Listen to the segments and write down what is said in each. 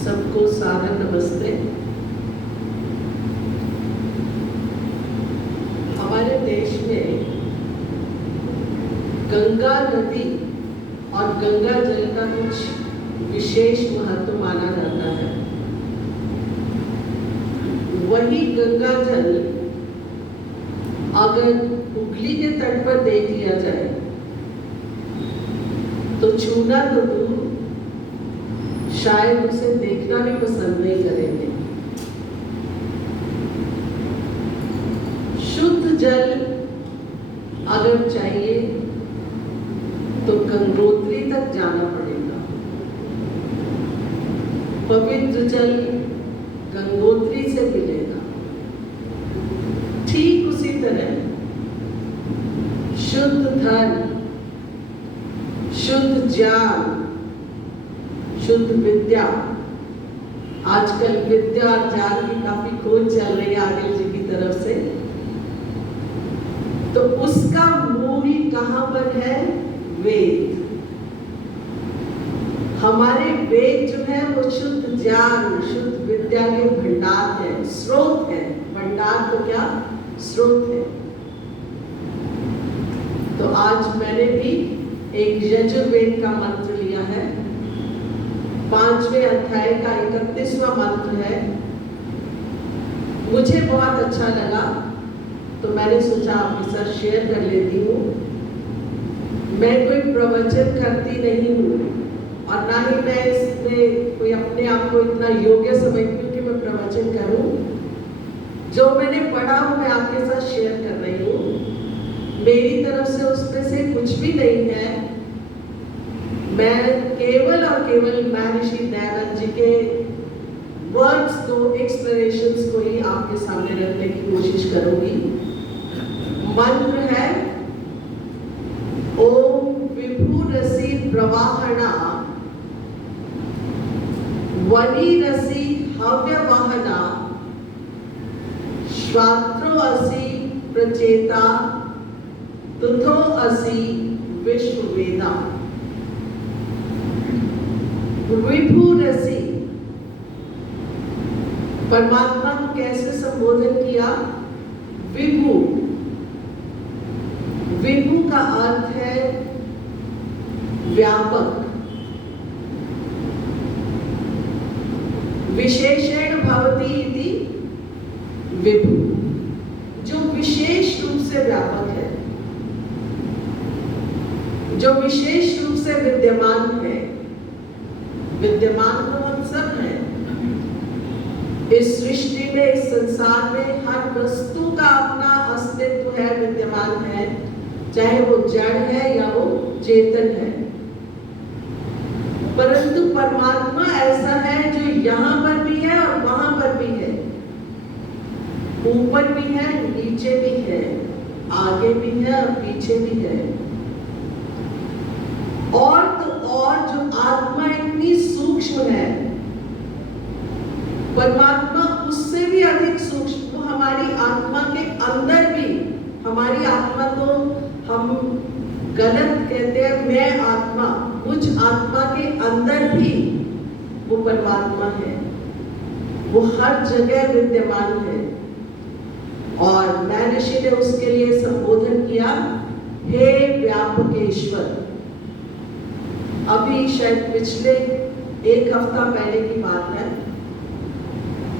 सबको सादर नमस्ते। हमारे देश में गंगा नदी और गंगा जल का कुछ विशेष महत्व माना जाता है। वही गंगा जल अगर हुगली के तट पर देख लिया जाए तो छूना तो दूर, शायद उसे देखना भी पसंद नहीं करेंगे। शुद्ध जल अगर चाहिए तो गंगोत्री तक जाना पड़ेगा। पवित्र जल गंगोत्री से मिलेगा। ठीक उसी तरह शुद्ध धन, शुद्ध ज्ञान, शुद्ध विद्या, आजकल विद्या और ज्ञान की काफी खोज चल रही है आदिल जी की तरफ से, तो उसका मूल ही कहां पर है? वेद। हमारे वेद जो है वो शुद्ध ज्ञान, शुद्ध विद्या के भंडार है, स्रोत है। भंडार तो क्या, स्रोत है। तो आज मैंने भी एक यजुर्वेद का मंत्र लिया है। 5वें अध्याय का 31वां मंत्र है। मुझे बहुत अच्छा लगा तो मैंने सोचा आपके साथ शेयर कर लेती हूँ। मैं कोई प्रवचन करती नहीं हूँ और ना ही मैं इसमें कोई अपने आप को इतना योग्य समझती हूँ कि मैं प्रवचन करूँ। जो मैंने पढ़ा वो मैं आपके साथ शेयर कर रही हूँ। मेरी तरफ तरफ से उसमें से कुछ भी नहीं है। मैं केवल और केवल महर्षि दयानंद जी के वर्ड्स को, एक्सप्लेनेशंस को ही आपके सामने रखने की कोशिश करूंगी। मंत्र है ओम विभु रसी प्रवाहना वनी रसी हव्य वाहना श्वात्रो असि प्रचेता तुथो असि विश्ववेदा। विभु रसी, परमात्मा को कैसे संबोधन किया? विभु। विभु का अर्थ है व्यापक। विशेषण भवति इति विभु, जो विशेष रूप से व्यापक है, जो विशेष रूप से विद्यमान है। विद्यमान तो हम सब हैं। इस सृष्टि में, इस संसार में हर वस्तु का अपना अस्तित्व है, विद्यमान है, चाहे वो जड़ है या वो चेतन है। परंतु परमात्मा ऐसा है जो यहाँ पर भी है और वहां पर भी है, ऊपर भी है, नीचे भी है, आगे भी है और पीछे भी है। और तो और जो आत्मा इतनी सूक्ष्म है, परमात्मा उससे भी अधिक सूक्ष्म। वो हमारी आत्मा के अंदर भी, हमारी आत्मा तो हम गलत कहते हैं, मैं आत्मा, मुझ आत्मा के अंदर भी वो परमात्मा है। वो हर जगह विद्यमान है। और महर्षि ने उसके लिए संबोधन किया, हे व्यापकेश्वर। अभी शायद पिछले एक हफ्ता पहले की बात है,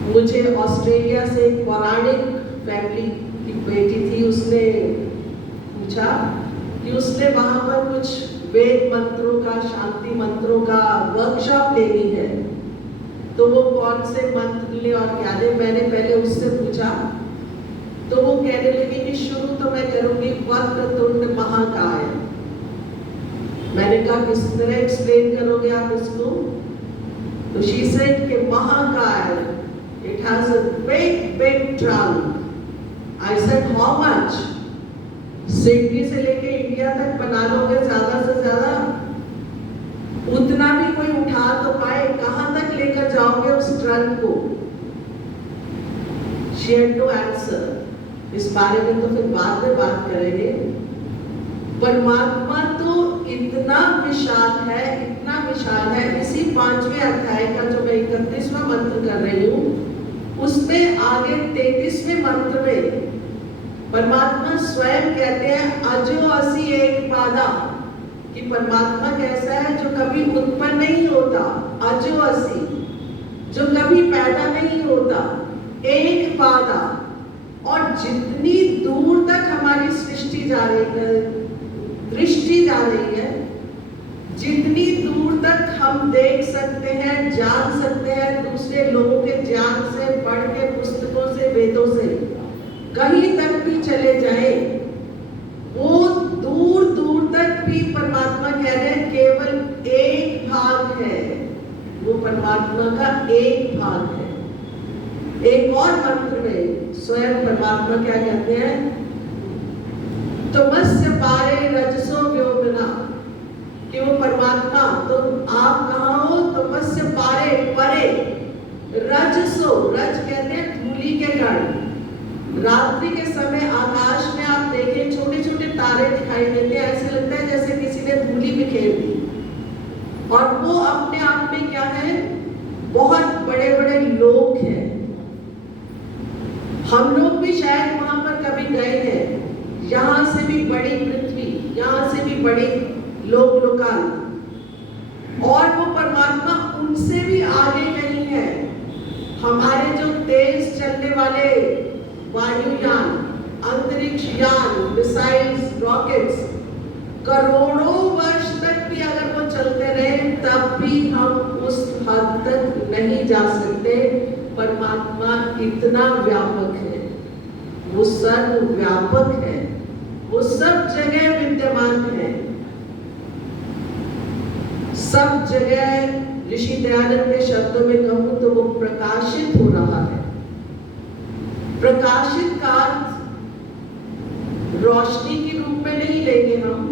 मुझे ऑस्ट्रेलिया से एक पौराणिक फैमिली की बेटी थी, उसने पूछा कि उसने वहां पर कुछ वेद मंत्रों का, शांति मंत्रों का वर्कशॉप लेनी है, तो वो कौन से मंत्र ले और क्या ले। मैंने पहले उससे पूछा तो वो कहने लगी कि शुरू तो मैं करूंगी वक्रतुंड महाकाय। मैंने कहा किस तरह एक्सप्लेन करोगे आप इसको? तो शी सेड कि महाकाय, it has a big trunk. I said how much? Sydney से लेके इंडिया तक बना लोगे ज्यादा से ज्यादा, उतना भी कोई उठा तो पाए, कहां तक लेकर जाओगे उस ट्रंक को? She had no answer. इस बारे में तो फिर बाद में बात करेंगे। परमात्मा तो इतना विशाल है, इतना विशाल है। इसी 5वें अध्याय का जो मैं 31वां मंत्र कर रही हूँ, उसमें आगे 33वें मंत्र में परमात्मा स्वयं कहते हैं अजो असि एक पादा, कि परमात्मा कैसा है? जो कभी उत्पन्न नहीं होता, अजो असि, जो कभी पैदा नहीं होता, एक पादा। और जितनी दूर तक हमारी सृष्टि जा रही है, दृष्टि जा रही है, जितनी दूर तक हम देख सकते हैं, जान सकते हैं, दूसरे लोगों के ज्ञान से, पढ़ के, पुस्तकों से, वेदों से, कहीं तक भी चले जाए, वो दूर दूर तक भी परमात्मा कह रहे हैं केवल एक भाग है। वो परमात्मा का एक भाग है। एक और मंत्र में स्वयं परमात्मा क्या कहते हैं? तमस्य पारे रजसो व्योमना, कि वो परमात्मा, तो आप कहाँ हो? तमस्य पारे, परे, रजसो, रज कहते हैं धूली के कण। रात्रि के समय आकाश में आप देखें छोटे छोटे तारे दिखाई देते हैं, ऐसे लगता है जैसे किसी ने धूली बिखेर दी। और वो अपने आप में क्या है? बहुत बड़े बड़े लोक हैं। हम लोग भी शायद वहां पर कभी गए हैं। यहाँ से भी बड़ी पृथ्वी, यहाँ से भी बड़ी लोक लोकाल, और वो परमात्मा उनसे भी आगे नहीं है। हमारे जो तेज चलने वाले वायुयान, अंतरिक्ष यान, मिसाइल्स, रॉकेट्स, करोड़ों वर्ष तक भी अगर वो चलते रहे, तब भी हम उस हद तक नहीं जा सकते। परमात्मा इतना व्यापक है, वो सर्वव्यापक है। वो सब जगह विद्यमान है। सब जगह ऋषि दयानंद के शब्दों में कहूं तो वो प्रकाशित हो रहा है। प्रकाशित का रोशनी के रूप में नहीं लेंगे हम,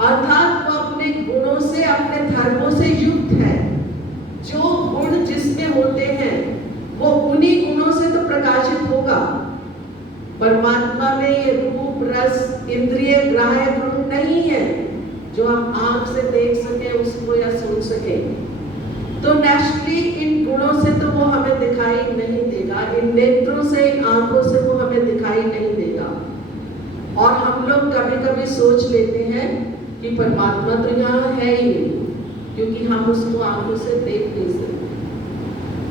अर्थात वो अपने गुणों से, अपने धर्मों से युक्त है। जो गुण जिसमें होते हैं वो उन्हीं गुणों से तो प्रकाशित होगा। परमात्मा में ये रूप, रस, इंद्रिय ग्राह्य गुण नहीं है जो हम आंख से देख सके उसको या सुन सके। तो नेचुरली इन गुणों से तो वो हमें दिखाई नहीं देगा, इन नेत्रों से, इन आंखों से वो हमें दिखाई नहीं देगा। और हम लोग कभी कभी सोच लेते हैं कि परमात्मा तो यहाँ है ही नहीं, क्योंकि हम उसको आंखों से देख नहीं सकते।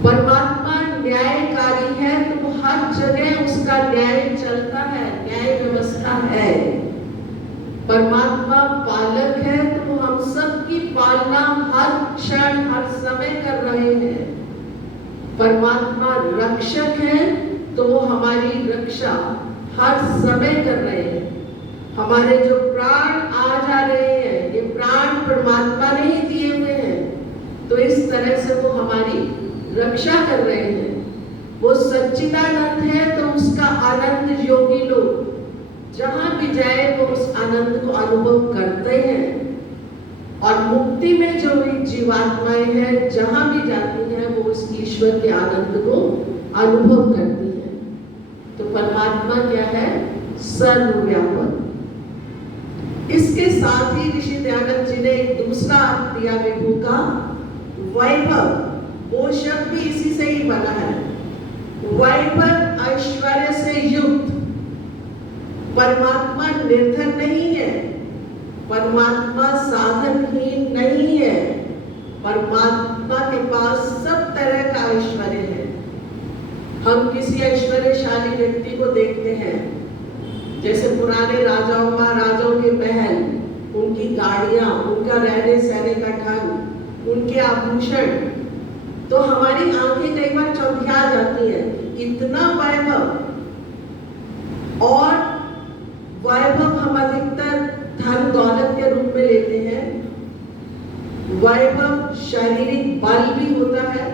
परमात्मा न्यायकारी है तो वो हर जगह उसका न्याय चलता है, न्याय व्यवस्था है। परमात्मा पालक है तो वो हम सबकी पालना हर क्षण, हर समय कर रहे हैं। परमात्मा रक्षक है तो वो हमारी रक्षा हर समय कर रहे हैं। हमारे जो प्राण आ जा रहे हैं, ये प्राण परमात्मा ने ही दिए हुए हैं, तो इस तरह से वो हमारी रक्षा कर रहे हैं। वो सच्चिदानंद है तो उसका आनंद योगी लोग जहां भी जाए वो उस आनंद को अनुभव करते हैं। और मुक्ति में जो भी जीवात्माएं हैं जहां भी जाती हैं वो उस ईश्वर के आनंद को अनुभव करती हैं। तो परमात्मा क्या है? सर्वव्यापक। इसके साथ ही ऋषि दयानंद जी ने एक दूसरा अर्थ दिया विभू का, वैभव। वो शब्द भी इसी से ही बना है। वैभव ऐश्वर्य से युक्त। परमात्मा निर्धन नहीं है, परमात्मा साधनहीन नहीं है, परमात्मा के पास सब तरह का ऐश्वर्य है। हम किसी ऐश्वर्यशाली व्यक्ति को देखते हैं, जैसे पुराने राजाओं महाराजाओं के महल, उनकी गाड़ियां, उनका रहने सहने का ढंग, उनके आभूषण, तो हमारी आंखें कई बार चौंधिया जाती हैं। इतना वैभव, और वैभव हम अधिकतर धन दौलत के रूप में लेते हैं। वैभव शारीरिक बल भी होता है,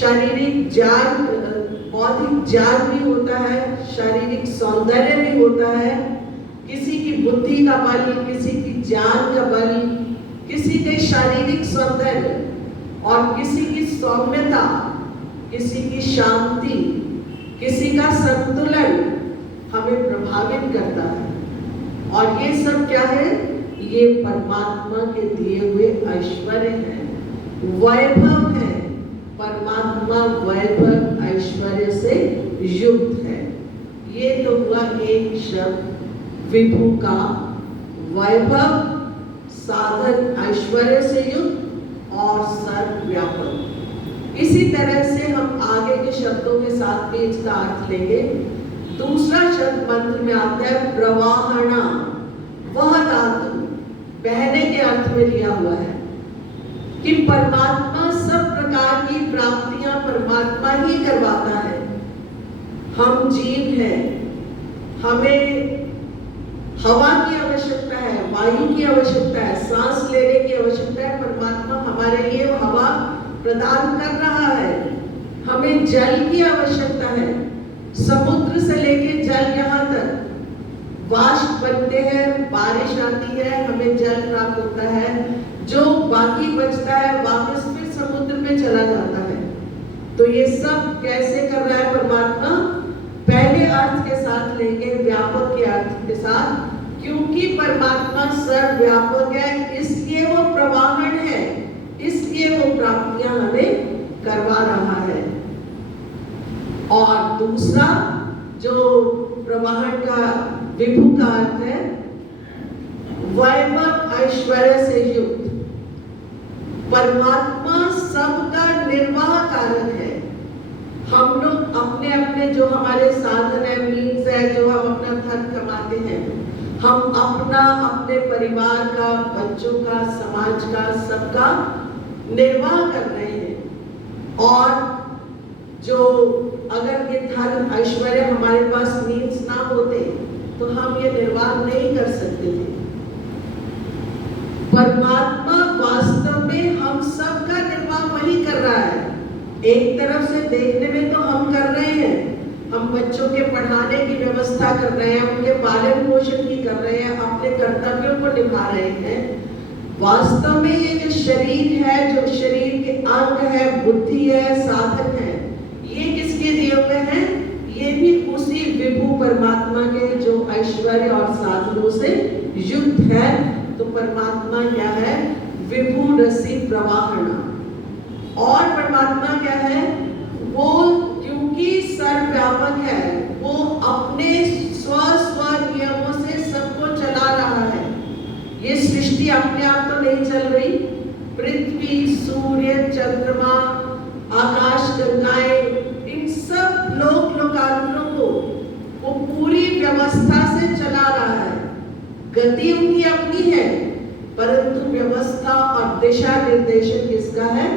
शारीरिक ज्ञान, बौद्धिक ज्ञान भी होता है, शारीरिक सौंदर्य भी होता है। किसी की बुद्धि का बल, किसी की ज्ञान का बल, किसी के शारीरिक सौंदर्य और किसी की सौम्यता, किसी की शांति, किसी का संतुलन हमें प्रभावित करता है। और ये सब क्या है? ये परमात्मा के दिए हुए ऐश्वर्य है, वैभव है। परमात्मा वैभव ऐश्वर्य से युक्त है। ये तो हुआ एक शब्द विभू का, वैभव, साधन ऐश्वर्य से युक्त और सर्वव्यापक। इसी तरह से हम आगे के शब्दों के साथ भी इसका अर्थ लेंगे। दूसरा शब्द मंत्र में आता है प्रवाहना। वह धातु बहने के अर्थ में लिया हुआ है कि परमात्मा सब प्रकार की प्राप्तियां परमात्मा ही करवाता है। हम जीव हैं, हमें हवा की आवश्यकता है, वायु की आवश्यकता है, सांस लेने की आवश्यकता है। परमात्मा हमारे लिए वो हवा प्रदान कर रहा है। हमें जल की आवश्यकता है, समुद्र से लेके जल यहाँ तक वाष्प बनते हैं, बारिश आती है, हमें जल प्राप्त होता है। जो बाकी बचता है वापस फिर समुद्र में चला जाता है। तो ये सब कैसे कर रहा है परमात्मा? पहले अर्थ के साथ लेंगे, व्यापक के अर्थ के साथ, क्योंकि परमात्मा सर्वव्यापक है, इसलिए वो प्रवाहन है, इसलिए वो प्राप्तियां हमें करवा रहा है। और दूसरा जो प्रवाहन का विभू का अर्थ है, वैभव ऐश्वर्य से युक्त। परमात्मा सबका निर्वाह कारक है। हम लोग अपने अपने जो हमारे साधन है, मीन्स है, जो हम अपना धन कमाते हैं, हम अपना, अपने परिवार का, बच्चों का, समाज का, सबका निर्वाह कर रहे हैं। और जो अगर ये धन ऐश्वर्य हमारे पास मीन्स ना होते तो हम ये निर्वाह नहीं कर सकते थे। परमात्मा वास्तव में हम सबका निर्वाह वही कर रहा है। एक तरफ से देखने में तो हम कर रहे हैं, हम बच्चों के पढ़ाने की व्यवस्था कर रहे हैं, उनके पालन पोषण की कर रहे हैं, अपने कर्तव्यों को निभा रहे हैं। वास्तव में ये जो शरीर है, जो शरीर के अंग है, बुद्धि है, साधन है, ये किसके दिए हुए हैं? ये भी उसी विभु परमात्मा के जो ऐश्वर्य और साधनों से युक्त है। तो परमात्मा क्या है? विभु रसी प्रवाहना। और परमात्मा क्या है? वो क्योंकि सर्वव्यापक है, वो अपने स्व नियमों से सबको चला रहा है। ये सृष्टि अपने आप तो नहीं चल रही। पृथ्वी, सूर्य, चंद्रमा, आकाश गंगाएं, इन सब लोकांतरों को वो पूरी व्यवस्था से चला रहा है। गति उनकी अपनी है, परंतु व्यवस्था और दिशा निर्देशन किसका है?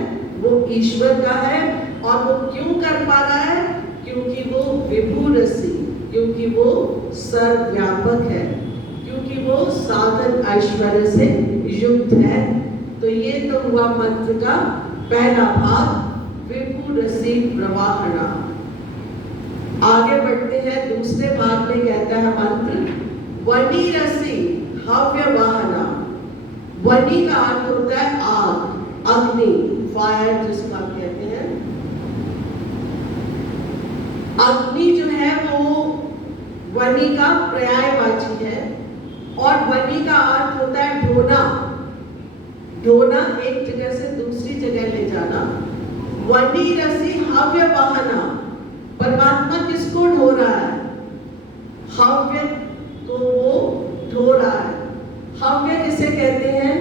वो ईश्वर का है। और वो क्यों कर पा रहा है? क्योंकि वो विभु रसी, क्योंकि वो सर्वव्यापक है, क्योंकि वो साधन ऐश्वर्य से युक्त है। तो ये तो हुआ मंत्र का पहला भाग, विभु रसी प्रवाहना। आगे बढ़ते हैं, दूसरे भाग में कहता है मंत्र, वनी रसी हव्य वाहना। वनी का अर्थ होता है आग, अग्नि, फायर जिसको आप कहते हैं। अग्नि जो है वो वनी का पर्यायवाची है। और वनी का अर्थ होता है ढोना। ढोना, एक जगह से दूसरी जगह ले जाना। वनी रसी हव्य वाहना। परमात्मा किसको ढो रहा है? हव्य को वो ढो रहा है। हव्य किसे कहते हैं?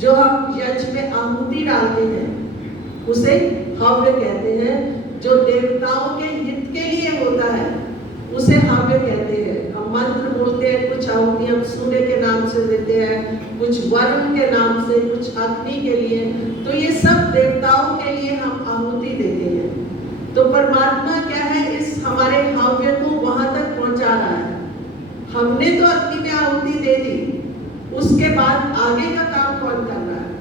जो हम यज्ञ में आहुति डालते हैं उसे हव्य कहते हैं। जो देवताओं के हित के लिए होता है उसे हव्य कहते हैं। हम मंत्र बोलते हैं, कुछ आहुति हम सूर्य के नाम से देते हैं, कुछ वरुण के नाम से, कुछ अग्नि के लिए। तो ये सब देवताओं के लिए हम आहुति देते हैं। तो परमात्मा क्या है? इस हमारे हव्य को वहां तक पहुंचा रहा है। हमने तो अग्नि में आहुति दे दी, उसके बाद आगे का काम कौन कर रहा है?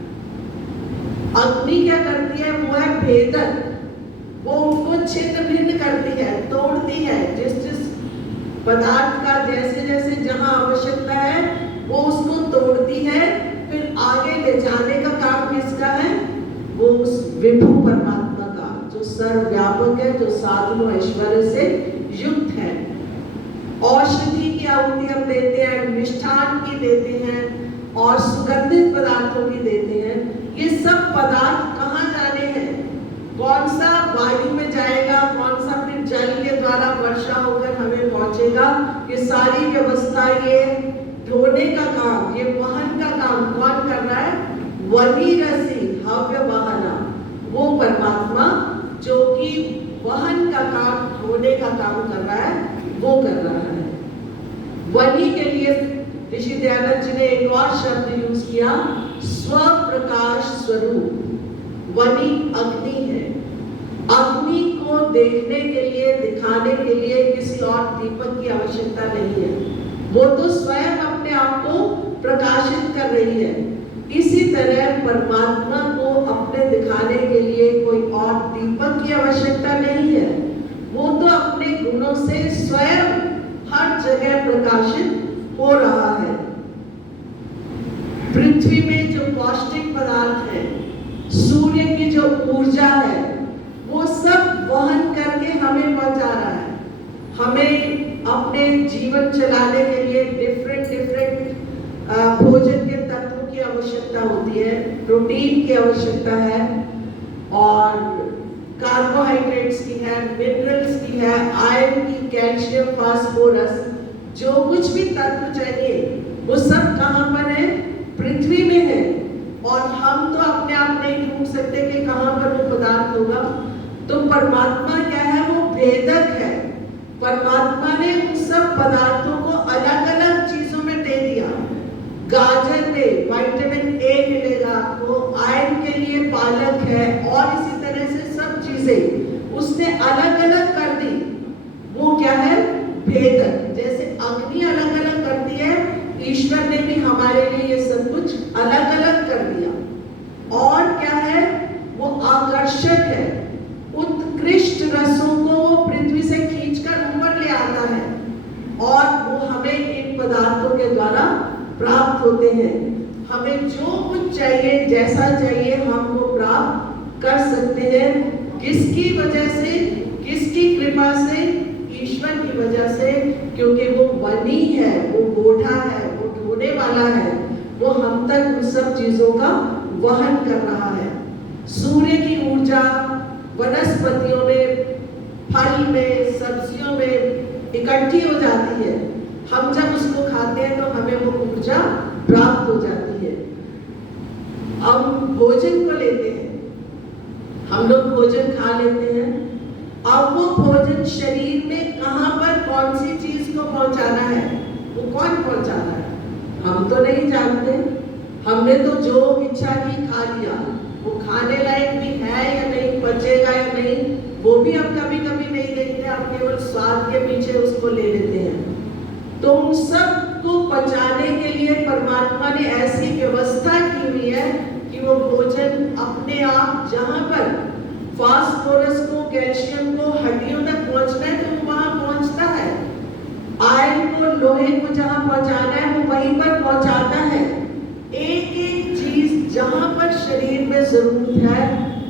अग्नि क्या करती है? वो है भेदक। वो उनको छिन्न भिन्न करती है, तोड़ती है। जिस पदार्थ का जैसे जैसे जहां आवश्यकता है वो उसको तोड़ती है, फिर आगे ले जाने का काम किसका है? वो उस विभु परमात्मा का, जो सर्वव्यापक है, जो साधनों ऐश्वर्य से युक्त है। औषधि की आहुति हम देते हैं, मिष्ठान की देते हैं और सुगंधित पदार्थों की देते हैं। ये सब पदार्थ कहाँ जाने हैं? कौन सा वायु में जाएगा, कौन सा फिर जल के द्वारा वर्षा होकर हमें पहुंचेगा? ये सारी व्यवस्था, ये ढोने का काम, ये वहन का काम कौन कर रहा है? वनी रसी हव्य वाहना। वो परमात्मा जो कि वहन का काम, ढोने का काम कर रहा है, वो कर रहा है। वनी के लिए ऋषि दयानंद जी ने एक और शब्द यूज किया, स्वप्रकाश स्वरूप। वनी अग्नि है। अग्नि को देखने के लिए, दिखाने के लिए किसी और दीपक की आवश्यकता नहीं है। वो तो स्वयं अपने आप को प्रकाशित कर रही है। इसी तरह परमात्मा को अपने दिखाने के लिए कोई और दीपक की आवश्यकता नहीं है। वो तो अपने गुणों से स्वयं हर जगह प्रकाशित हो रहा है। पृथ्वी में जो पौष्टिक पदार्थ है, सूर्य की जो ऊर्जा है, वो सब वहन करके हमें पहुंचा रहा है। हमें अपने जीवन चलाने के लिए डिफरेंट भोजन के तत्वों की आवश्यकता होती है। प्रोटीन की आवश्यकता है और कार्बोहाइड्रेट्स की है, मिनरल्स की है, आयरन की, कैल्शियम, फास्फोरस, जो कुछ भी तत्व चाहिए वो सब कहाँ पर है? पृथ्वी में है। और हम तो अपने आप नहीं ढूंढ सकते कि कहाँ पर वो पदार्थ होगा। तो परमात्मा क्या है? वो भेदक है। परमात्मा ने उन सब पदार्थों को अलग अलग चीजों में दे दिया। गाजर में विटामिन ए मिलेगा आपको, आयरन के लिए पालक है, और इसी तरह से सब चीजें उसने अलग अलग कर दी। वो क्या है? भेदक। जैसे अग्नि अलग के द्वारा प्राप्त होते हैं। हमें जो कुछ चाहिए, जैसा चाहिए, हम वो प्राप्त कर सकते हैं। किसकी वजह से? किसकी कृपा से? ईश्वर की वजह से, क्योंकि वो बनी है, वो बूढ़ा है, वो ढोने वाला है, वो हम तक उन सब चीजों का वहन कर रहा है। सूर्य की ऊर्जा वनस्पतियों में, फल में, सब्जियों में इकट्ठी हो जाती है। हम जब उसको खाते हैं तो हमें वो ऊर्जा प्राप्त हो जाती है। हम भोजन को लेते हैं, हम लोग भोजन खा लेते हैं। अब वो भोजन शरीर में कहां पर कौन सी चीज को पहुंचाना है, वो कौन पहुंचाना है, हम तो नहीं जानते। हमने तो जो इच्छा की खा लिया, वो खाने लायक भी है या नहीं, बचेगा या नहीं, वो भी हम कभी कभी नहीं देखते। हम केवल स्वाद के पीछे उसको ले लेते हैं। तो उन सब को पचाने के लिए परमात्मा ने ऐसी व्यवस्था की हुई है कि वो भोजन अपने आप जहां पर फास्फोरस को, कैल्शियम को हड्डियों तक पहुंचना है तो वो वहां पहुंचता है। आयरन को, लोहे को जहां पहुंचाना है वो वहीं पर पहुंचाता है। एक एक चीज जहां पर शरीर में जरूरत है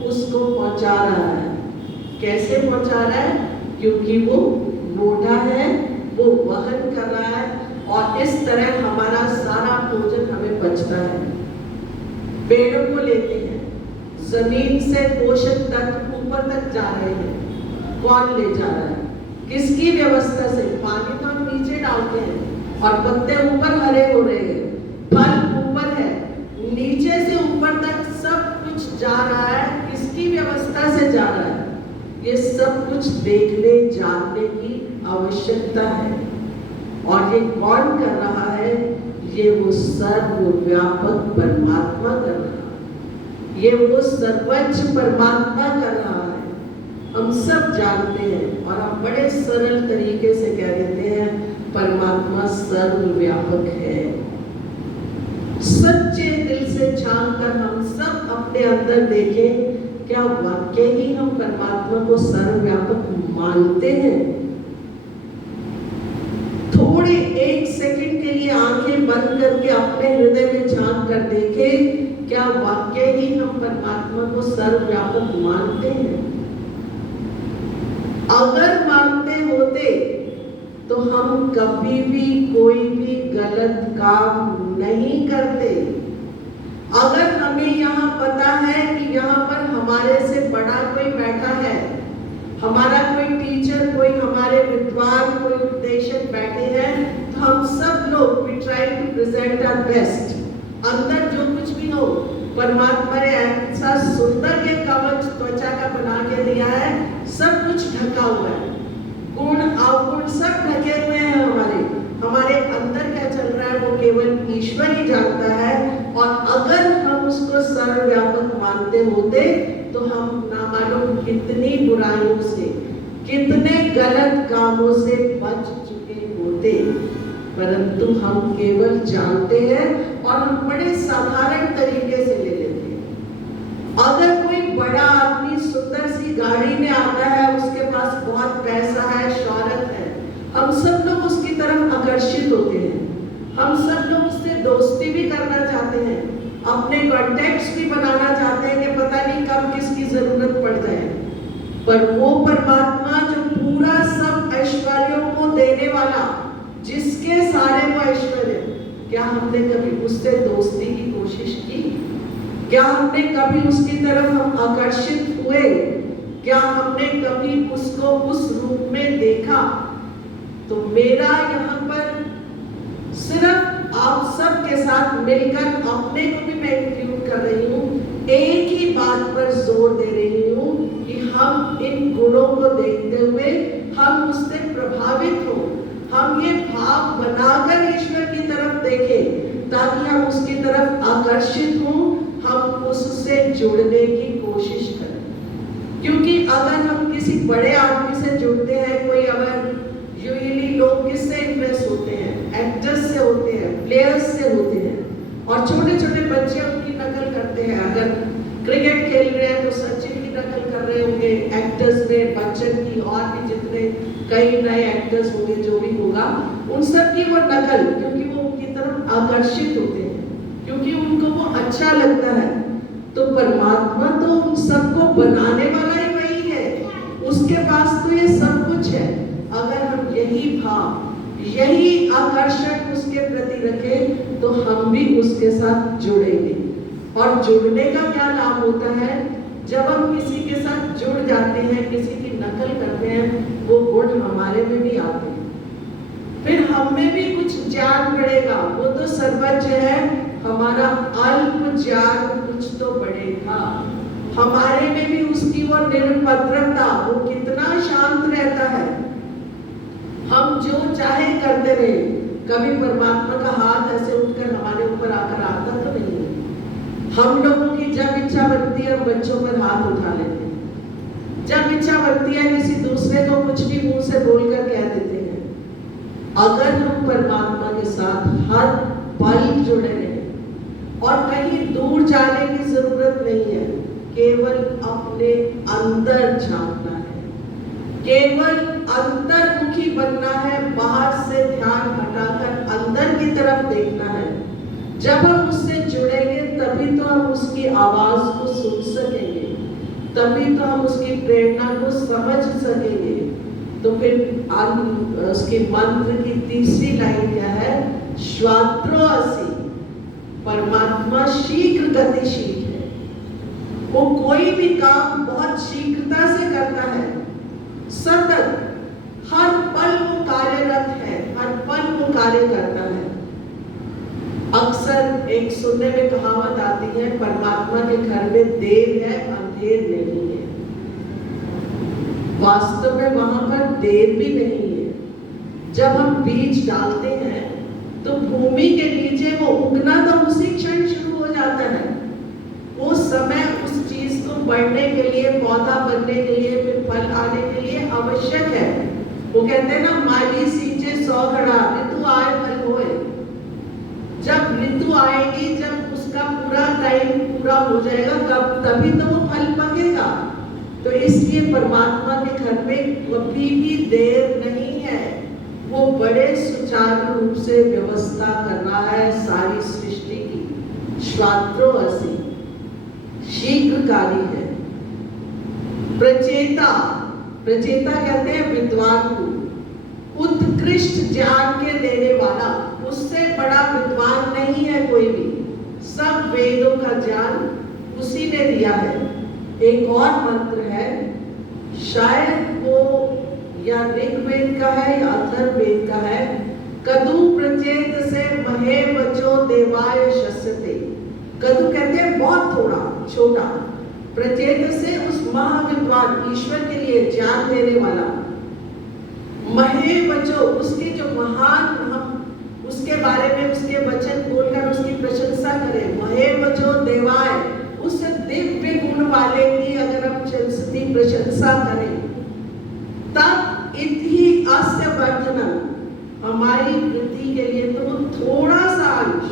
उसको पहुंचा रहा है। कैसे पहुंचा रहा है? क्योंकि वो बूढ़ा है, वो वहन कर रहा है, और इस तरह हमारा सारा भोजन हमें बचता है। पेड़ों को लेते हैं, जमीन से पोषक तत्व ऊपर तक जा रहे हैं। कौन ले जा रहा है? किसकी व्यवस्था से? पानी तो हम नीचे डालते हैं और पत्ते ऊपर हरे हो रहे हैं, फल ऊपर है, नीचे से ऊपर तक सब कुछ जा रहा है। किसकी व्यवस्था से जा रहा है? ये सब कुछ देखने जानने की आवश्यकता है। और ये कौन कर रहा है? ये वो सर्वव्यापक परमात्मा कर रहा है, ये वो सर्वोच्च परमात्मा कर रहा है। हम सब जानते हैं और हम बड़े सरल तरीके से कह देते हैं परमात्मा सर्वव्यापक है। सच्चे दिल से झांक कर हम सब अपने अंदर देखें, क्या वाकई ही हम परमात्मा को सर्वव्यापक मानते हैं? थोड़े एक सेकंड के लिए आंखें बंद करके अपने हृदय में झांक कर देखें, क्या वाकई ही हम परमात्मा को सर्वव्यापक मानते हैं? अगर मानते होते तो हम कभी भी कोई भी गलत काम नहीं करते। अगर हमें यहाँ पता है कि यहाँ पर हमारे से बड़ा कोई बैठा है, हमारा कोई टीचर, कोई हमारे विद्वान, कोई उपदेशक बैठे हैं, तो हम सब लोग we try to present our best। अंदर जो कुछ भी हो, परमात्मा ने ऐसा सुंदर ये कवच त्वचा का बना के दिया है, सब कुछ ढका हुआ है, गुण अवगुण सब ढके हुए हैं। हमारे अंदर क्या चल रहा है वो केवल ईश्वर ही जानता है। और अगर हम उसको सर्वव्यापक मानते होते तो हम ना मालूम कितनी बुराइयों से, कितने गलत कामों से बच चुके होते। परंतु हम केवल जानते हैं और हम बड़े साधारण तरीके से ले लेते हैं। अगर कोई बड़ा आदमी सुंदर सी गाड़ी में आता है, उसके पास बहुत पैसा है, शौहरत है, हम सब लोग उसकी तरफ आकर्षित होते हैं। हम सब लोग उससे दोस्ती भी करना चाहते हैं, अपने कॉन्टेक्ट्स भी बनाना चाहते हैं कि पता नहीं कब किसकी जरूरत पड़ जाए। पर वो परमात्मा जो पूरा सब ऐश्वर्यों को देने वाला, जिसके सारे वो ऐश्वर्य, क्या हमने कभी उससे दोस्ती की कोशिश की? क्या हमने कभी उसकी तरफ हम आकर्षित हुए? क्या हमने कभी उसको उस रूप में देखा? तो मेरा यहाँ पर सिर्फ आप सब के साथ मिलकर, अपने को भी मैं इंक्लूड कर रही हूँ, एक ही बात पर जोर दे रही हूँ कि हम इन गुणों को देखते हुए हम उससे प्रभावित हो, हम ये भाव बनाकर ईश्वर की तरफ देखें ताकि हम उसकी तरफ आकर्षित हों, हम उससे जुड़ने की कोशिश करें। क्योंकि अगर हम किसी बड़े आदमी से जुड़ते हैं, कोई अगर यूजुअली लोग किससे इम्प्रेस होते हैं? एक्टर्स से होते हैं, प्लेयर्स से होते हैं, और छोटे छोटे बच्चे उनकी नकल करते हैं। अगर क्रिकेट खेल रहे हैं तो सचिन की नकल कर रहे होंगे, एक्टर्स में बच्चन की, और भी जितने कई नए एक्टर्स होंगे, जो भी होगा, उन सब की वो नकल, क्योंकि वो उनकी तरफ आकर्षित होते हैं, क्योंकि उनको वो अच्छा लगता है। तो परमात्मा तो उन सबको बनाने वाला ही वही है, उसके पास तो ये सब कुछ है। अगर हम यही भाव, यही आकर्षण उसके प्रति रखें तो हम भी उसके साथ जुड़ेंगे। और जुड़ने का क्या लाभ होता है? जब हम किसी के साथ जुड़ जाते हैं, किसी की नकल करते हैं, वो गुण हमारे में भी आते हैं, फिर हम में भी कुछ ज्ञान बढ़ेगा। वो तो सर्वज्ञ है, हमारा अल्प ज्ञान कुछ तो बढ़ेगा। हमारे में भी उसकी वो निरपत्रता, वो कितना शांत रहता है, हम जो चाहे करते रहे। कभी परमात्मा का हाथ ऐसे उठकर हमारे ऊपर आकर आता तो नहीं है। हम लोगों की जब इच्छा बनती है बच्चों पर हाथ उठा लेते हैं, जब इच्छा बनती है किसी दूसरे को कुछ भी मुंह से बोलकर कह देते हैं। अगर हम परमात्मा के साथ हर पल जुड़े रहें और कहीं दूर जाने की जरूरत नहीं है, केवल अपने अंदर झांकना है, केवल अंतर्मुखी बनना है, बाहर से ध्यान हटाकर अंदर की तरफ देखना है। जब हम उससे जुड़ेंगे तभी तो हम उसकी आवाज को सुन सकेंगे, तभी तो हम उसकी प्रेरणा को समझ सकेंगे। तो फिर उसके मंत्र की तीसरी लाइन क्या है? श्वात्रो असि, परमात्मा शीघ्र गतिशील है। वो कोई भी काम बहुत शीघ्रता से करता है, सतत हर पल वो कार्यरत है, हर पल वो कार्य करता है। अक्सर एक सुनने में कहावत आती है, परमात्मा के घर में देर है अंधेर नहीं है। वास्तव में वहां पर देर भी नहीं है। जब हम बीज डालते हैं तो भूमि के नीचे वो उगना तो उसी क्षण शुरू हो जाता है। वो समय उस चीज को बढ़ने के लिए, पौधा बनने के लिए, फिर फल आने के लिए आवश्यक है। वो कहते हैं ना, माली सींचे 100 घड़ा, ऋतु आए फल होए। जब ऋतु आएगी, जब उसका पूरा टाइम पूरा हो जाएगा, तभी तो वो फल पकेगा। तो इसलिए परमात्मा के घर में कभी भी देर नहीं है। वो बड़े सुचारू रूप से व्यवस्था कर रहा है सारी सृष्टि की। श्वात्रो असि, शीघ्रकारी है। प्रचेता, प्रचेता कहते हैं विद्वान को, उत्कृष्ट ज्ञान के देने वाला। उससे बड़ा विद्वान नहीं है कोई भी। सब वेदों का ज्ञान उसी ने दिया है। एक और मंत्र है, शायद वो या ऋग्वेद का है या अथर्ववेद का है। कदु प्रचेत से महे वचो देवाय शस्यते। कदु कहते हैं बहुत थोड़ा, छोटा। प्रचेत से उस महाविद्वान ईश्वर के लिए ज्ञान देने वाला। महे वचो, उसकी जो महान, हम उसके बारे में उसके वचन बोलकर उसकी प्रशंसा करें। महे वचो देवाय, उस दिव्य गुण वाले की अगर हम प्रशंसा करें, तब इति अस्य वर्धनम, हमारी वृद्धि के लिए तो थोड़ा सा अंश,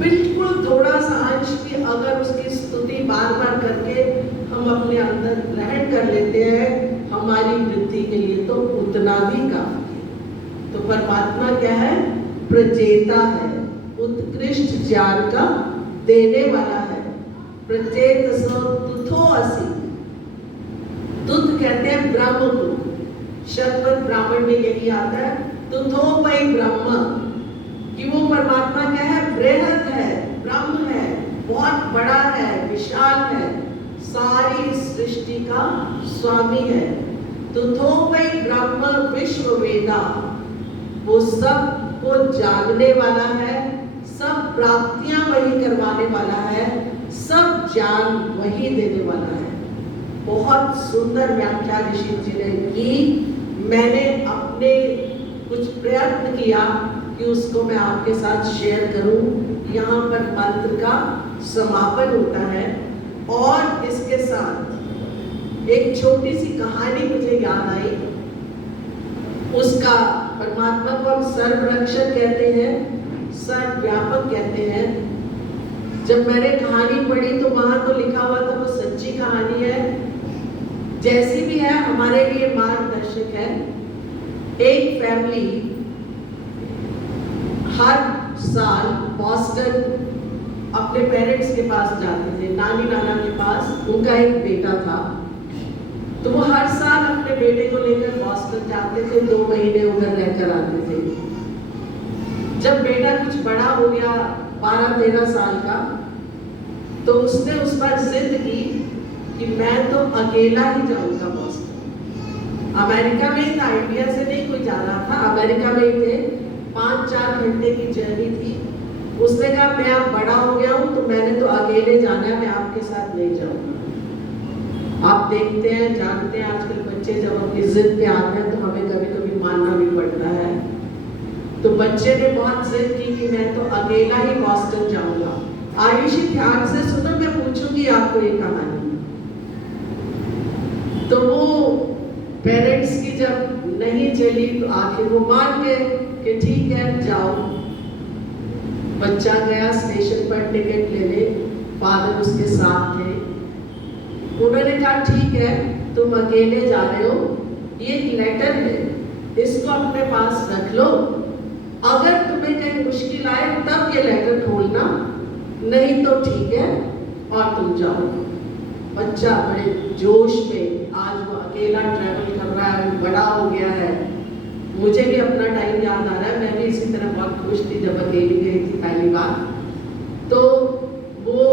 बिल्कुल थोड़ा सा अंश की अगर उसकी स्तुति बार बार करके हम अपने अंदर ग्रहण कर लेते हैं, हमारी वृद्धि के लिए तो उतना भी काफी है। तो परमात्मा क्या है? प्रचेता है, उत्कृष्ट ज्ञान का देने वाला है। प्रचेत सो तुथो असि, तुथ कहते हैं ब्रह्म को। शब्द ब्राह्मण में यही आता है, तुथो वै ब्रह्म, कि वो परमात्मा क्या है? बृहद है, ब्रह्म है, बहुत बड़ा है, विशाल है, सारी सृष्टि का स्वामी है। तुथो वै ब्रह्म विश्व वेदा, वो सब को जानने वाला है, सब प्राप्तियां वही करवाने वाला है, सब ज्ञान वही देने वाला है। बहुत सुंदर व्याख्या ऋषि जी ने की। मैंने अपने कुछ प्रयत्न किया कि उसको मैं आपके साथ शेयर करूं। यहाँ पर मंत्र का समापन होता है और इसके साथ एक छोटी सी कहानी मुझे याद आई। उसका, परमात्मा को हम सर्वरक्षक कहते हैं, सर्वव्यापक कहते हैं। जब मैंने कहानी पढ़ी तो वहां तो लिखा हुआ था वो सच्ची कहानी है, जैसी भी है हमारे लिए मार्गदर्शक है। एक फैमिली साल बॉस्टन अपने पेरेंट्स के पास जाते थे, नानी नाना के पास। उनका एक बेटा था, तो वो हर साल अपने बेटे को लेकर बॉस्टन जाते थे, 2 महीने उधर रहकर आते थे। जब बेटा कुछ बड़ा हो गया, 12-13 साल का, तो उसने उस पर जिद की कि मैं तो अकेला ही जाऊंगा बॉस्टन। अमेरिका में ही था, इंडिया से नहीं कोई जा रहा था, अमेरिका में ही थे। 5-4 घंटे की जर्नी थी। उसने कहा मैं अब बड़ा हो गया हूँ, तो मैंने तो अकेले जाना है, मैं आपके साथ नहीं जाऊंगा। आप देखते हैं, जानते हैं, आजकल बच्चे जब अपनी जिद पे आते हैं तो हमें कभी कभी मानना भी पड़ता है। तो बच्चे ने बहुत जिद की कि मैं तो अकेला ही बॉस्टन जाऊंगा। आयुषी ध्यान से सुनो, मैं पूछूंगी आपको ये कहानी। तो वो पेरेंट्स की जब नहीं चली तो आखिर वो मान गए कि ठीक है जाओ। बच्चा गया स्टेशन पर टिकट लेने, फादर उसके साथ थे। उन्होंने कहा ठीक है तुम अकेले जा रहे हो, ये एक लेटर है, इसको अपने पास रख लो, अगर तुम्हें कहीं मुश्किल आए तब ये लेटर खोलना, नहीं तो ठीक है और तुम जाओ। बच्चा बड़े जोश में, आज वो अकेला ट्रैवल कर रहा है, बड़ा हो गया है। मुझे भी अपना टाइम याद आ रहा है, मैं भी इसी तरह बहुत खुश थी जब अकेली गई थी पहली बार। तो वो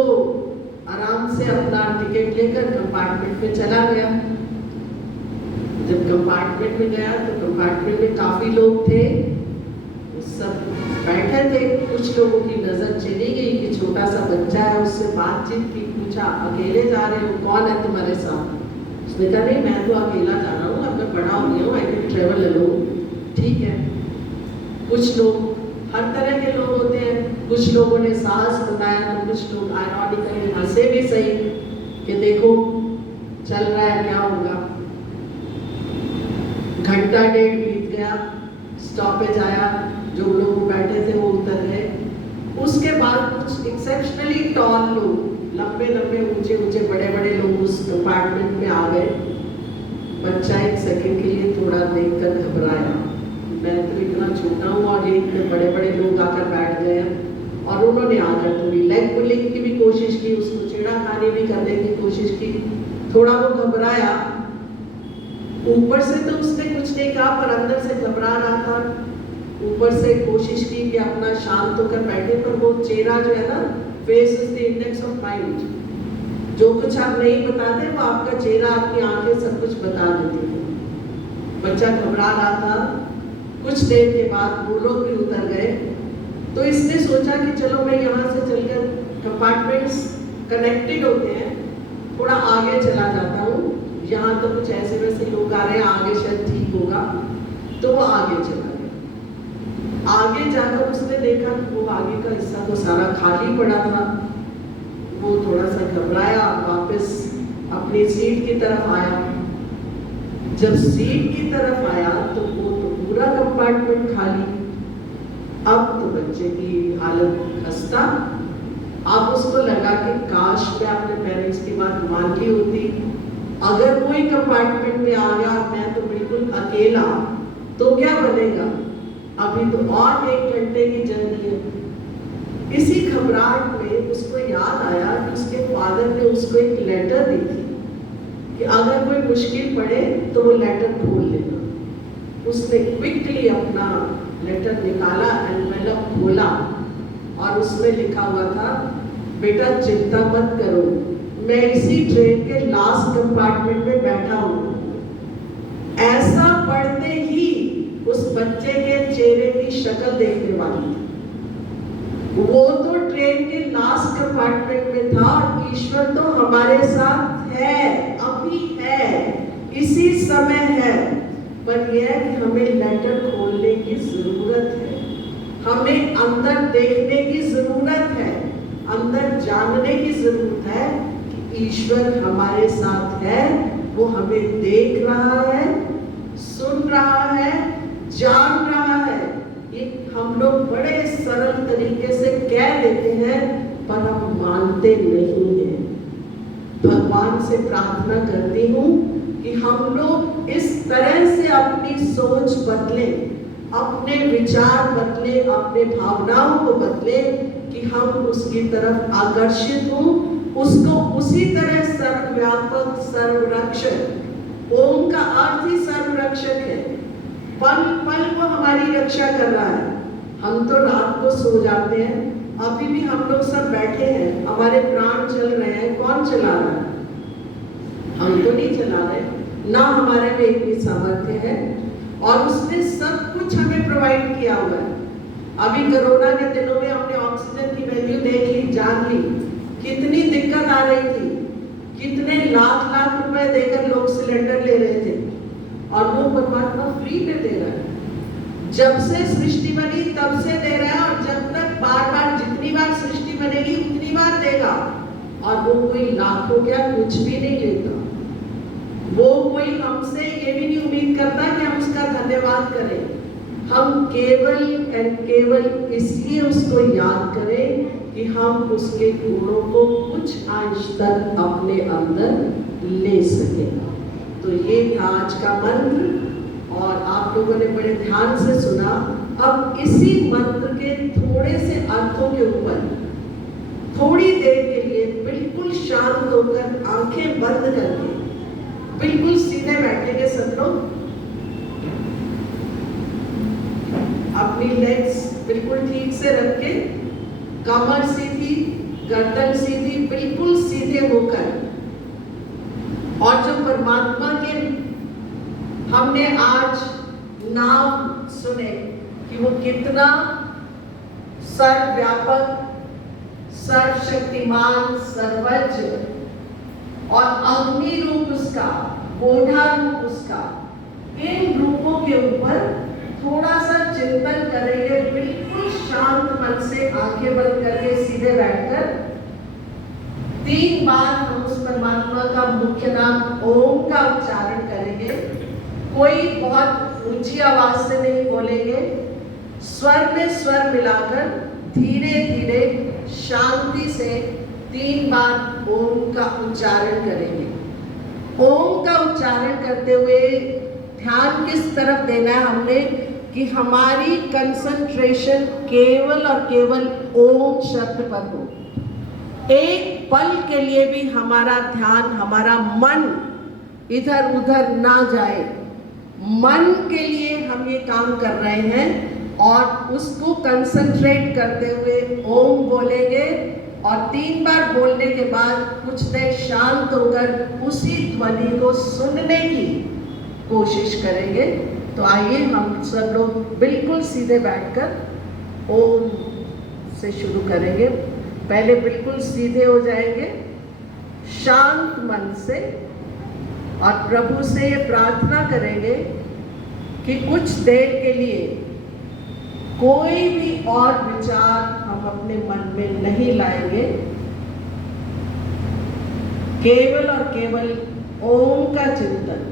आराम से अपना टिकट लेकर कंपार्टमेंट में चला गया। जब कंपार्टमेंट में गया तो कंपार्टमेंट में काफी लोग थे, सब बैठे थे। कुछ लोगों की नजर चली गई कि छोटा सा बच्चा है, उससे बातचीत की, पूछा अकेले जा रहे हो, कौन है तुम्हारे साथ? उसने कहा नहीं मैं तो अकेला जा रहा हूँ, अब मैं बड़ा हो गया हूँ, आई कैन ट्रैवल अलोन। ठीक है। कुछ लोग, हर तरह के लोग होते हैं, कुछ लोगों ने साहस बताया तो कुछ लोग आयरॉनिकली हंसे भी सही कि देखो चल रहा है क्या होगा। घंटा डेढ़ बीत गया, स्टॉपेज आया, जो लोग बैठे थे वो उतर गए। उसके बाद कुछ एक्सेप्शनली टॉल लोग, लंबे लंबे ऊंचे ऊंचे बड़े बड़े लोग उस कंपार्टमेंट में आ गए। बच्चा एक सेकंड के लिए थोड़ा देखकर घबराया, मैं तो इतना छोटा हूँ और ये इतने बड़े बड़े लोग आकर बैठ गए हैं। और उन्होंने आकर थोड़ी लेग पुलिंग की भी कोशिश की, उसको छेड़खानी भी करने की कोशिश की। थोड़ा वो घबराया, ऊपर से तो उसने कुछ नहीं कहा पर अंदर से घबरा रहा था। ऊपर से कोशिश की कि अपना शांत होकर बैठे, पर वो चेहरा जो है ना, face is the index of mind. जो कुछ आप नहीं बताते वो आपका चेहरा, आपकी आंखें सब कुछ बता देती है। बच्चा घबरा रहा था। कुछ देर के बाद वो लोग भी उतर गए, तो इसने सोचा कि चलो मैं यहाँ से चलकर, कंपार्टमेंट्स कनेक्टेड होते हैं, थोड़ा आगे चला जाता हूँ, यहाँ तो कुछ ऐसे वैसे लोग आ रहे हैं, आगे शायद ठीक होगा। तो वो आगे चला गया। आगे जाकर उसने देखा कि वो आगे का हिस्सा तो सारा खाली पड़ा था। वो थोड़ा सा घबराया, वापस अपनी सीट की तरफ आया। जब सीट की तरफ आया तो वो तो पूरा कंपार्टमेंट खाली। अब तो बच्चे की हालत खस्ता। अब उसको लगा कि काश मैं अपने पेरेंट्स की बात मान ली होती। अगर कोई कंपार्टमेंट में आ गया, मैं तो बिल्कुल अकेला, तो क्या बनेगा? अभी तो और 1 घंटे की जर्नी है। इसी घबराहट में उसको याद आया कि उसके फादर ने उसको एक लेटर दी थी कि अगर कोई मुश्किल पड़े तो वो लेटर खोल लेना। उसने क्विकली अपना लेटर निकाला, एनवेलप खोला और उसमें लिखा हुआ था, बेटा चिंता मत करो, मैं इसी ट्रेन के लास्ट कंपार्टमेंट में बैठा हूँ। ऐसा पढ़ते ही उस बच्चे के चेहरे की शक्ल देखने वाली थी। वो तो ट्रेन के लास्ट कंपार्टमेंट में था और ईश्वर तो हमारे साथ है, अभी है, इसी समय है। पर यह कि हमें लेटर खोलने की जरूरत है, हमें अंदर देखने की जरूरत है, अंदर जानने की जरूरत है कि ईश्वर हमारे साथ है। वो हमें देख रहा है, सुन रहा है, जान रहा है। ये हम लोग बड़े सरल तरीके से कह देते हैं पर हम मानते नहीं हैं। भगवान से प्रार्थना करती हूँ कि हम लोग इस तरह से अपनी सोच बदलें, अपने विचार बदले, अपने भावनाओं को बदले कि हम उसकी तरफ आकर्षित हों, उसको उसी तरह सर्वव्यापक, सर्वरक्षक, ओम का अर्थ ही सर्वरक्षक है। पल पल वो हमारी रक्षा कर रहा है। हम तो रात को सो जाते हैं, अभी भी हम लोग सब बैठे हैं, हमारे प्राण चल रहे हैं, कौन चला रहा है? हम तो नहीं चला रहे, ना हमारे में इतनी सामर्थ्य है, और उसने सब कुछ हमें प्रोवाइड किया हुआ है। अभी कोरोना के दिनों में हमने ऑक्सीजन की वैल्यू देख ली, जान ली, कितनी दिक्कत आ रही थी, कितने लाख लाख रुपए देकर लोग सिलेंडर ले रहे थे, और वो परमात्मा फ्री में दे रहा है। जब से सृष्टि बनी तब से दे रहा है, और जब तक बार बार, जितनी बार सृष्टि बनेगी उतनी बार देगा। और वो कोई लाखों क्या कुछ भी नहीं लेता। वो कोई हमसे ये भी नहीं उम्मीद करता कि हम उसका धन्यवाद करें। हम केवल एंड केवल इसलिए उसको याद करें कि हम उसके गुणों को कुछ अंश तक अपने अंदर ले सकें। तो ये था आज का मंत्र, और आप लोगों ने बड़े ध्यान से सुना। अब इसी मंत्र के थोड़े से अर्थों के ऊपर थोड़ी देर के लिए बिल्कुल शांत होकर, आंखें बंद करके, बिल्कुल सीधे बैठेंगे सब लोग। अपनी लेग्स बिल्कुल ठीक से रख के, कमर सीधी, गर्दन सीधी, बिल्कुल सीधे होकर, और जो परमात्मा के हमने आज नाम सुने कि वो कितना सर्वव्यापक, सर्वशक्तिमान, सर्वज्ञ, और अग्नि रूप उसका, बोधा रूप उसका, इन रूपों के ऊपर थोड़ा सा चिंतन करेंगे, बिल्कुल शांत मन से, आंखें बंद करके, सीधे बैठकर 3 बार हम उस परमात्मा का मुख्य नाम ओम का उच्चारण करेंगे। कोई बहुत ऊंची आवाज से नहीं बोलेंगे, स्वर में स्वर मिलाकर धीरे धीरे शांति से 3 बार ओम का उच्चारण करेंगे। ओम का उच्चारण करते हुए ध्यान किस तरफ देना है हमने, कि हमारी कंसंट्रेशन केवल और केवल ओम शब्द पर हो। एक पल के लिए भी हमारा ध्यान, हमारा मन इधर उधर ना जाए। मन के लिए हम ये काम कर रहे हैं, और उसको कंसंट्रेट करते हुए ओम बोलेंगे, और 3 बार बोलने के बाद कुछ देर शांत होकर उसी ध्वनि को सुनने की कोशिश करेंगे। तो आइए हम सब लोग बिल्कुल सीधे बैठकर ओम से शुरू करेंगे। पहले बिल्कुल सीधे हो जाएंगे, शांत मन से, और प्रभु से ये प्रार्थना करेंगे कि कुछ देर के लिए कोई भी और विचार हम अपने मन में नहीं लाएंगे, केवल और केवल ओम का चिंतन।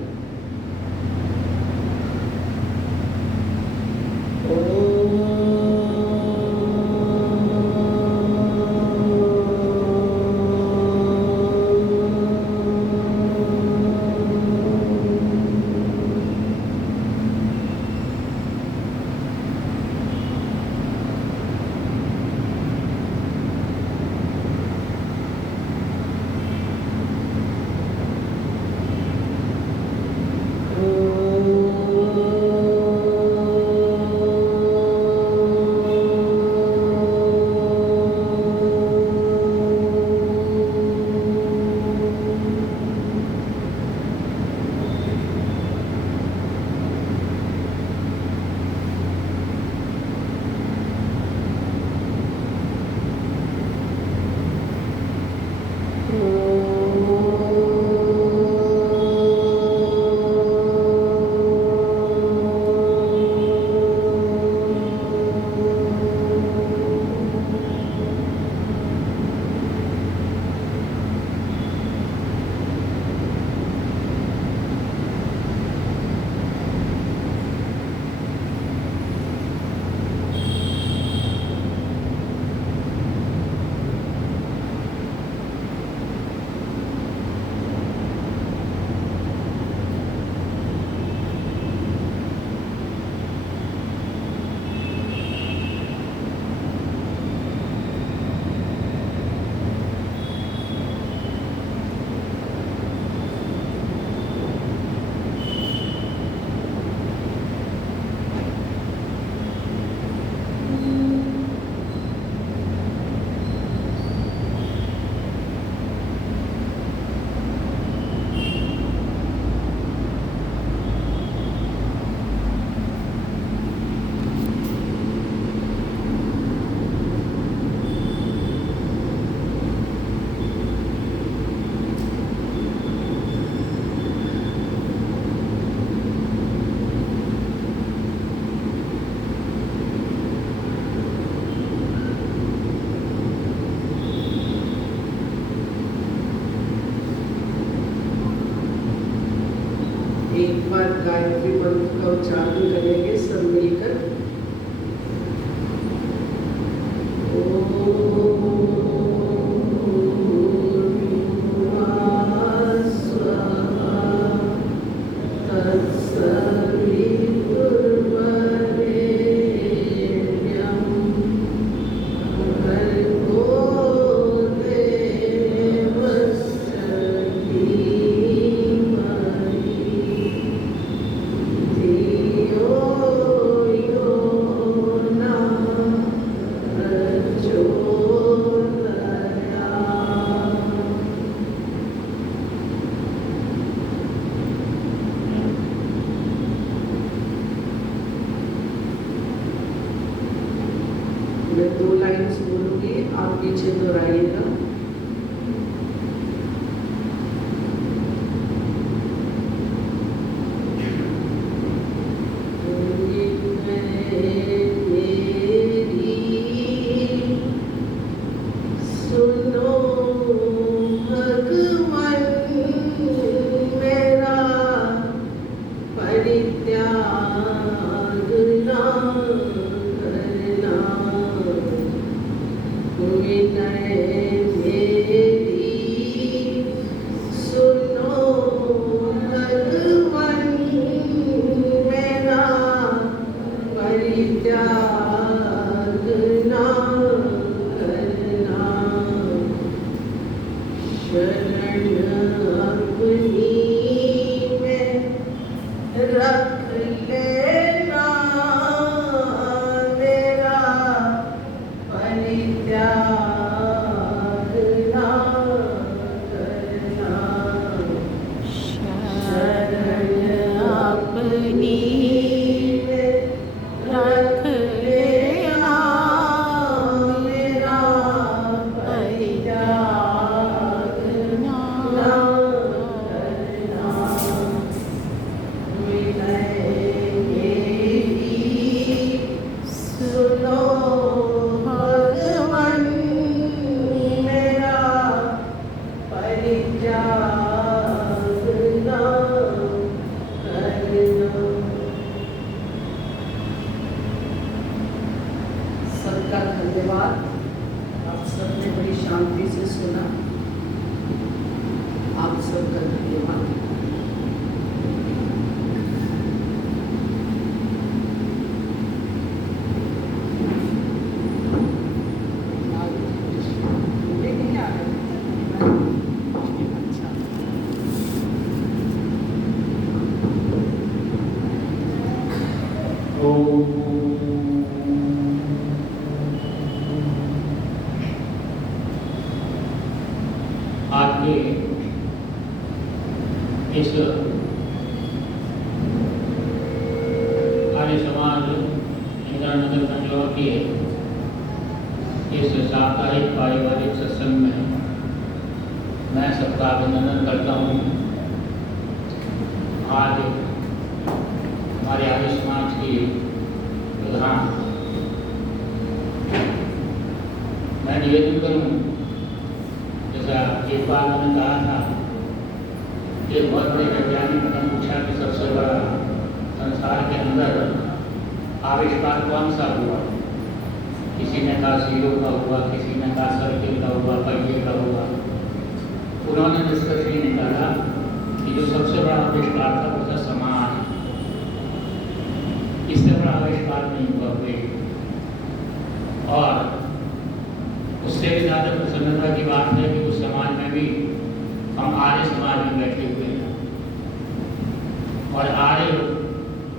गायत्री मंत्र का उच्चारण करेंगे सब मिलकर। मैं 2 लाइन्स बोलूंगी, आप पीछे दोहराइएगा। सुनो भगवान मेरा परित्याग ना करना, विनय मेरी सुनो भगवान मेरा परित्याग ना करना, शरण अपनी में रख लेना, मेरा परित्याग ना करना, शरण अपनी में रख लेना, मेरा परित्याग ना करना, विनय मेरी सुनो भगवान मेरा परित्याग ना करना। सबका धन्यवाद। आप सबने बड़ी शांति से सुना। आप सबका धन्यवाद। आज के इस आर्य समाज इंदिरानगर खंडवा के इस साप्ताहिक पारिवारिक सत्संग में मैं सबका अभिनंदन करता हूँ। आज हमारे आर्य समाज की प्रधान मैं निवेदन करूँ, जैसा एक बार मैंने कहा था कि बहुत बड़े वैज्ञानिक ने पूछा कि सबसे बड़ा संसार के अंदर आविष्कार कौन सा हुआ। किसी ने कहा सीरो का हुआ, किसी ने कहा सर्किल का हुआ, पहिए का हुआ। उन्होंने निष्कर्ष ये निकाला कि जो सबसे बड़ा आविष्कार था वो था समाज। इससे बड़ा आविष्कार नहीं हुआ कोई। और उससे भी ज़्यादा प्रसन्नता की बात है कि उस समाज में भी हम आर्य समाज में बैठे हुए हैं। और आर्य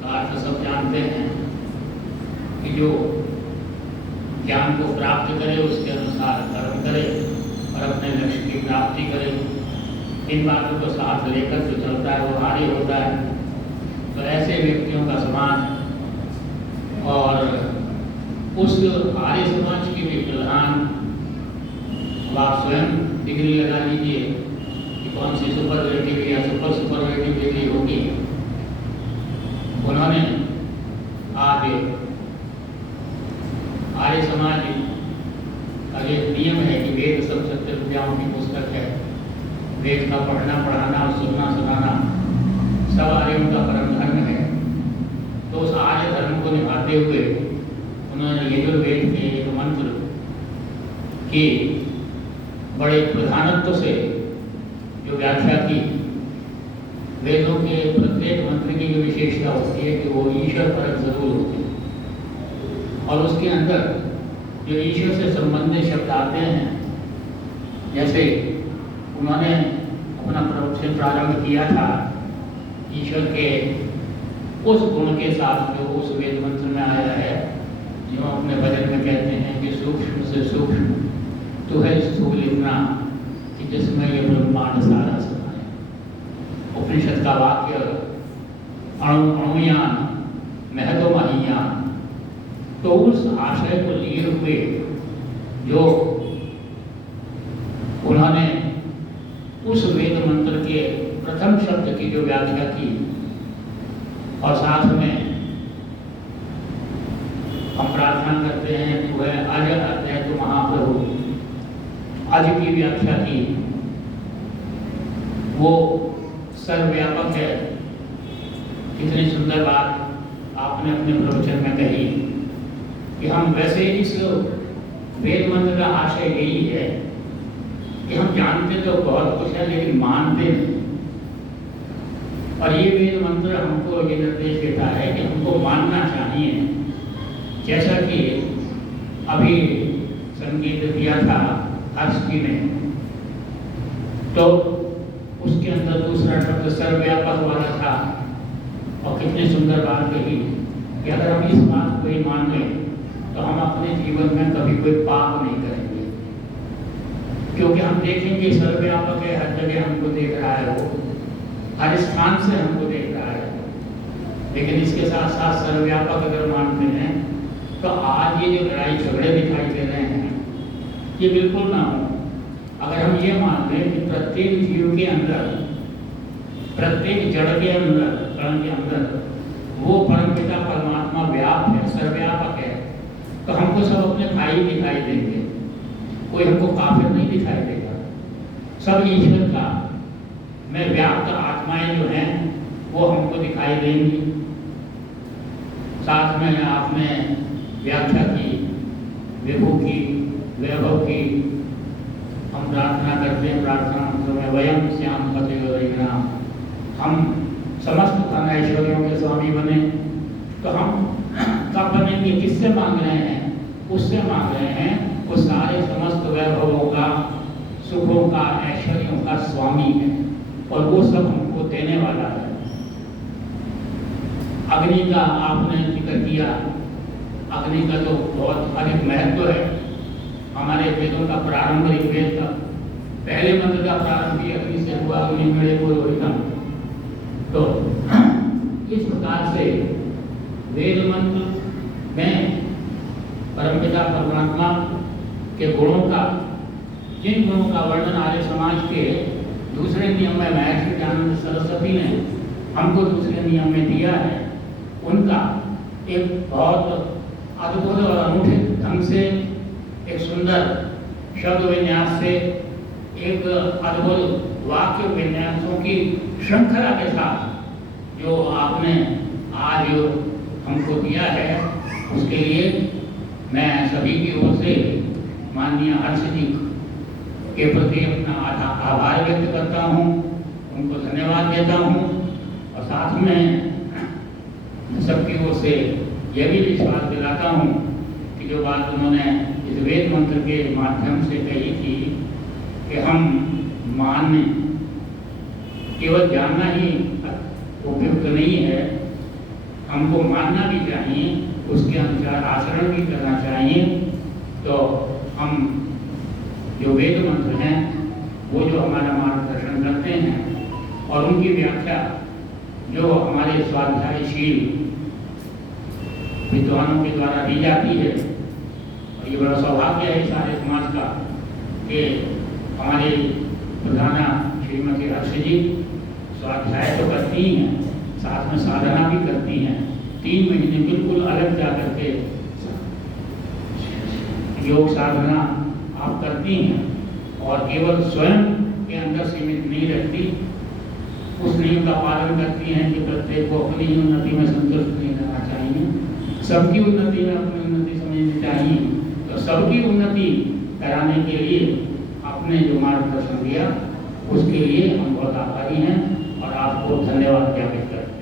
का अर्थ सब जानते हैं कि जो ज्ञान को प्राप्त करे उसके अनुसार कर्म करे और अपने लक्ष्य की प्राप्ति करे। इन बातों को साथ लेकर जो चलता है वो आर्य होता है। तो ऐसे व्यक्तियों का समाज, और उस आर्य समाज की भी प्रधान, अब आप स्वयं डिग्री लगा लीजिए कि कौन सी सुपरलेटिव या सुपरलेटिव डिग्री होगी। उन्होंने आज आर्य समाज का जो नियम है कि वेद सब सत्य विद्याओं की पुस्तक है, वेद का पढ़ना पढ़ाना और सुनना सुनाना सब आर्यों का परम धर्म तो उस आर्य धर्म को निभाते हुए उन्होंने यजुर्वेद के एक मंत्र की बड़े प्रधानत्व से जो व्याख्या की। वेदों के प्रत्येक मंत्र की जो विशेषता होती है कि वो ईश्वर परक जरूर होते हैं, और उसके अंदर जो ईश्वर से संबंधित शब्द आते हैं, जैसे उन्होंने अपना प्रवचन प्रारंभ किया था ईश्वर के उस गुण के साथ जो उस वेद मंत्र में आया है, जो अपने भजन में कहते हैं कि सूक्ष्म से सूक्ष्म तो है स्थूल इतना कि जिसमें ये ब्रह्मांड सारा समाया। उपनिषद का वाक्य अणुयान महतो महियान, तो उस आशय को लिए हुए जो उन्होंने उस वेद मंत्र के प्रथम शब्द की जो व्याख्या की, और साथ में हम प्रार्थना करते हैं कि वह अज अद्वैत महाप्रभु अज की व्याख्या की, वो सर्वव्यापक है। कितनी सुंदर बात आपने अपने प्रवचन में कही कि हम वैसे इस वेद मंत्र का आशय यही है कि हम जानते तो बहुत कुछ है लेकिन मानते नहीं, और ये वेद मंत्र हमको ये निर्देश देता है कि हमको मानना चाहिए। जैसा कि अभी संगीत दिया था हर्ष जी ने, तो उसके अंदर दूसरा शब्द सर्वव्यापक वाला था, और कितनी सुंदर बात कही कि अगर हम इस बात को ही मान लें तो हम अपने जीवन में कभी कोई पाप नहीं करेंगे, क्योंकि हम देखेंगे सर्वव्यापक है, हर जगह हमको देख रहा है, वो हर स्थान से हमको देख रहा है। लेकिन इसके साथ साथ सर्वव्यापक अगर मानते हैं तो आज ये जो लड़ाई झगड़े दिखाई दे रहे हैं ये बिल्कुल ना हो। अगर हम ये मान लें कि प्रत्येक जीव के अंदर, प्रत्येक जड़ के अंदर, कण के अंदर वो परमपिता परमात्मा व्याप्त है, सर्वव्यापक है, तो हमको सब अपने भाई दिखाई देंगे, कोई हमको काफिर नहीं दिखाई देगा। सब ईश्वर का में व्याप्त आत्माएं जो हैं वो हमको दिखाई देंगी। साथ में आपने व्याख्या की विभु की, वैभव की। हम प्रार्थना करते हैं, प्रार्थना मंत्र में वयम श्याम पतिना, हम समस्त धन ऐश्वर्यों के स्वामी बने। तो हम कब बनेंगे, किससे मांग रहे हैं? उससे मांग रहे हैं वो सारे समस्त वैभवों का, सुखों का, ऐश्वर्यों का स्वामी है, और वो सब हमको देने वाला है। अग्नि का आपने जिक्र किया, अग्नि का तो बहुत अधिक महत्व है। हमारे वेदों का प्रारंभ ऋग्वेद का पहले मंत्र का प्रारंभ भी अग्नि से हुआ, अग्नि मेरे को रोहितम। तो इस प्रकार से वेद मंत्र में परमपिता परमात्मा के गुणों का, जिन गुणों का वर्णन आर्य समाज के दूसरे नियम में महर्षि दयानंद सरस्वती ने हमको दूसरे नियम में दिया है, उनका एक बहुत अद्भुत और अनूठे ढंग से, एक सुंदर शब्द विन्यास से, एक अद्भुत वाक्य विन्यासों की श्रृंखला के साथ जो आपने आज हमको दिया है, उसके लिए मैं सभी की ओर से माननीय हर्ष जी के प्रति अपना आभार व्यक्त करता हूँ, उनको धन्यवाद देता हूँ, और साथ में सबकी ओर से यह भी विश्वास दिलाता हूँ कि जो बात उन्होंने इस वेद मंत्र के माध्यम से कही थी कि हम मानने, केवल जानना ही उपयुक्त नहीं है, हमको मानना भी चाहिए, उसके अनुसार आचरण भी करना चाहिए। तो हम जो वेद मंत्र हैं वो जो हमारा मार्गदर्शन करते हैं, और उनकी व्याख्या जो हमारे स्वाध्यायशील विद्वानों के द्वारा दी जाती है, और ये बड़ा सौभाग्य है सारे समाज का कि हमारे प्रधाना श्रीमती हर्ष जी स्वाध्याय तो करती ही हैं, साथ में साधना भी करती हैं। 3 महीने बिल्कुल अलग जा करके योग साधना आप करती हैं, और केवल स्वयं के अंदर सीमित नहीं रहती, उस नियम का पालन करती हैं कि प्रत्येक को अपनी ही उन्नति में संतुष्ट नहीं रहना चाहिए, सबकी उन्नति में अपनी उन्नति समझनी चाहिए। तो सबकी उन्नति कराने के लिए आपने जो मार्गदर्शन दिया उसके लिए हम बहुत आभारी हैं और आपको धन्यवाद ज्ञापित करते हैं।